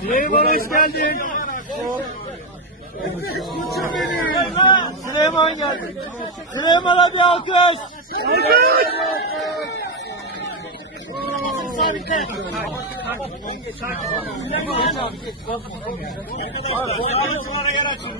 Süleyman hoş geldin. Süleyman geldi. Süleyman'a bir alkış. Sabitle. Yer açın.